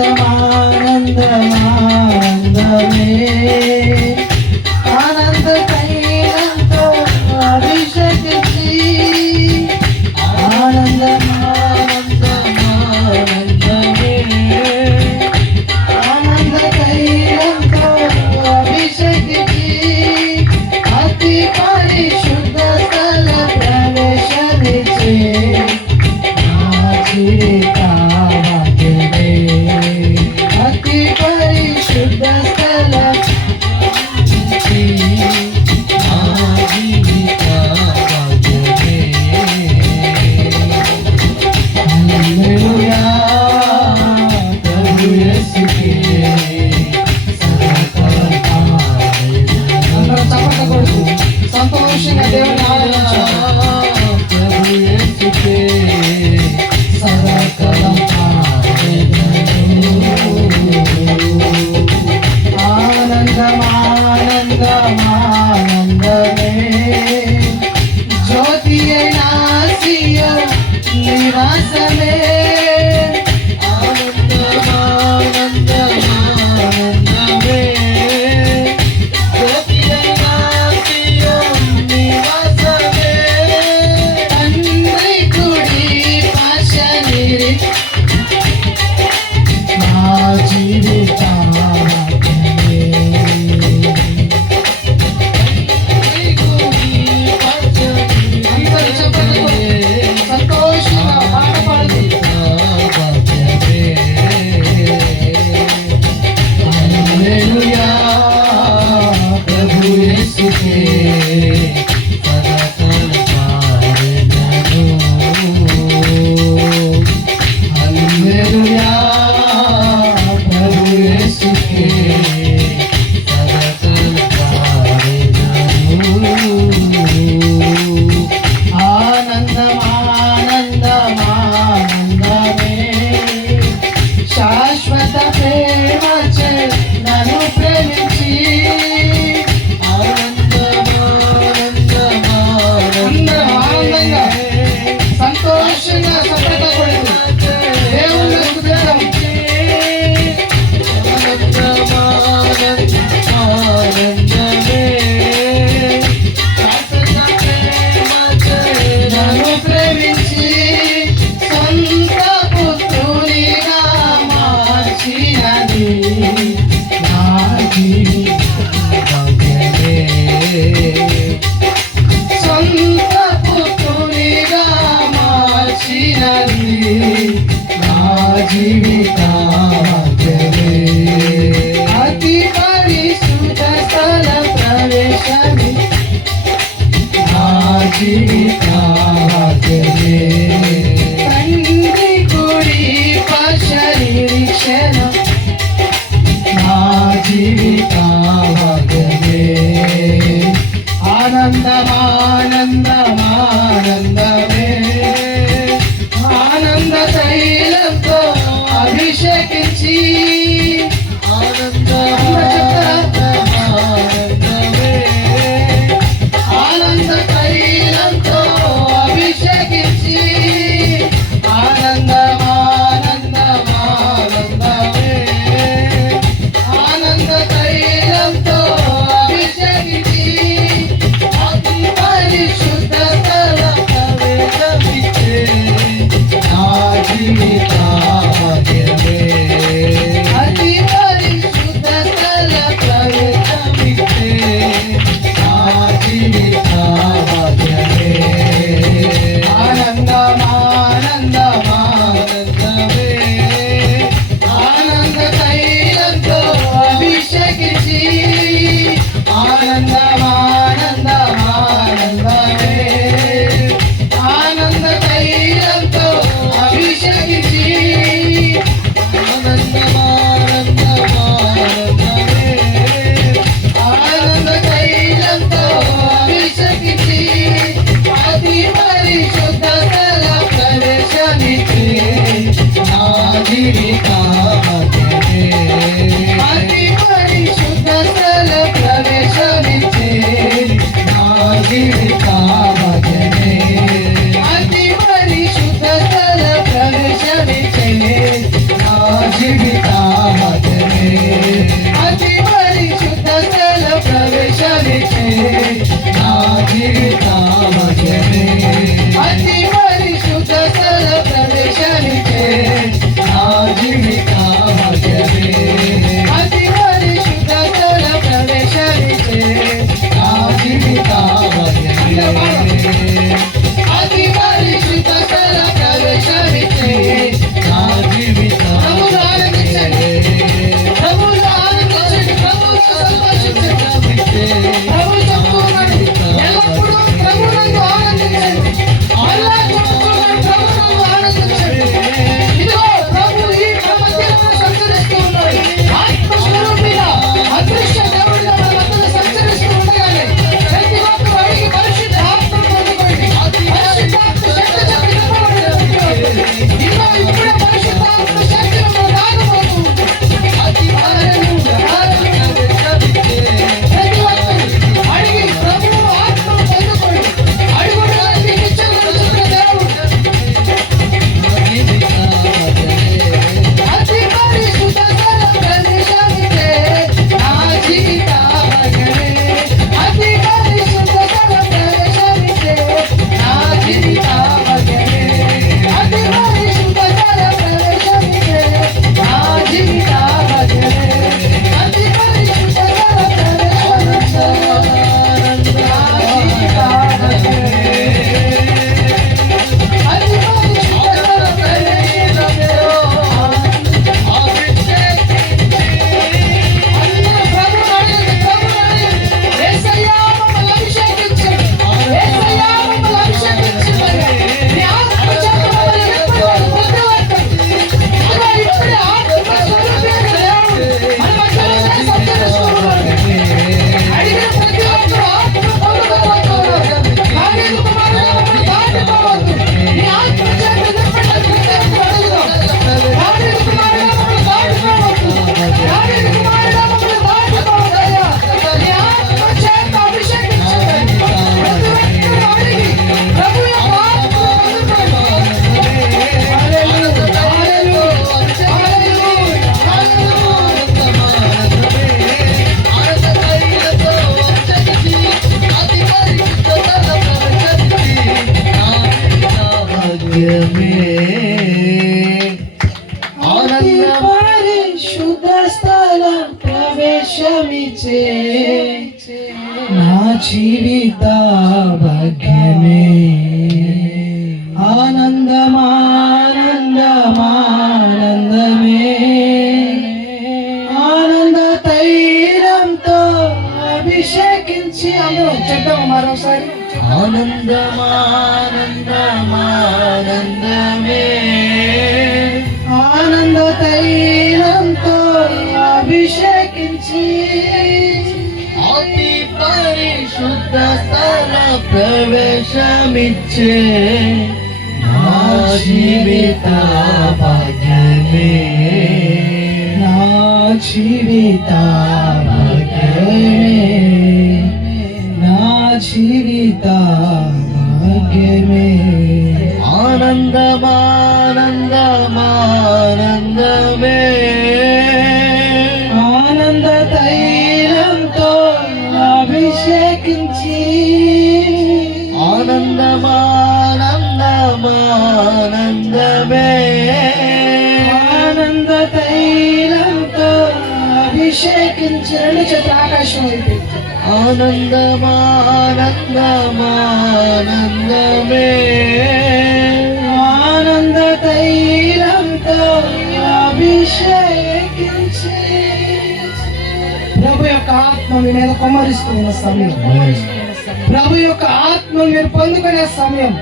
ఆనందమానందమానందమే ఆనంద తైలంతో అభిషేకించి ఆనందమానందమానందమే ఆనంద తైలంతో అభిషేకించి అతి పరిశుద్ధ స్థల ప్రవేశమిచ్చే అతి పరిశుద్ధ స్థల సంతోషంగా దేవుని ఆనందమానందమే జ్యోతి నాసియో నివాసమే ఆనందమానందమానందమే జ్యోతి నాసియో నివాసమే తండ్రి కుడి పాశనిరి నా శాశ్వత ప్రేమ నన్ను ప్రేమించి ఆనందంగా సంతోషంగా సఫలపడింది దేవుళ్ళకు దేవం నన్ను ప్రేమించి సొంత పుత్రునిగా మార్చినది నా సొంత పుత్రునిగా మార్చినది నా జీవిత అతి పరిశుద్ధ స్థల ప్రవేశమి నా జీవిత తండ్రి కుడి పశరీక్షణ నా జీవిత ఆనందమానందమానందమే ఆనంద తైలంతో అభిషేకించి ఆనందమానందమే ఆనంద తైలంతో అభిషేకించి ఆనందమానందమానందమే ఆనంద తైలంతో అభిషేకించి అతి పరిశుద్ధ స్థల ప్రవేశమిచ్చే నా జీవిత అతి పరిశుద్ధ స్థల ప్రవేశమిచ్చే నా జీవిత ఆనందమానందమానందమే ఆనంద తైలంతో అభిషేకించి ఆనందమానందమానందమే ఆనంద తైలంతో అభిషేకించి ఆనందమానందమానందమే ఆనంద తైలంతో అభిషేకించి అతి పరిశుద్ధ స్థల ప్రవేశమిచ్చే నా జీవిత అతి పరిశుద్ధ స్థల ప్రవేశమిచ్చే నా జీవిత అతి పరిశుద్ధ స్థల ప్రవేశమిచ్చే నా జీవిత పరిశుద్ధ స్థలం ప్రవేశమిచ్చే నా జీవిత భాగ్యమే ఆనందమానందమానందమే ఆనంద తైలంతో అభిషేకించి అందరూ చెప్తాము మరోసారి ఆనందమానందమానందమే ఆనంద తైలంతో అభిషేకించి అతి పరిశుద్ధ స్థల ప్రవేశమిచ్చే నా జీవిత భాగ్యమే నా జీవిత భాగ్యమే నా జీవిత భాగ్యమే ఆనందమానందమానందమే ఆనంద తైలంతో అభిషేకించి ఆనందమానందమానందమే ఆనంద తైలంతో అభిషేకించి రెండు చేతుల ఆకాశం వైపు ఆనందమానందమానందమే ఆనంద తైలంతో అభిషేకించి ప్రభు యొక్క ఆత్మ మీ మీద కుమరిస్తున్న సమయం ప్రభు యొక్క ఆత్మ మీరు పొందుకునే సమయం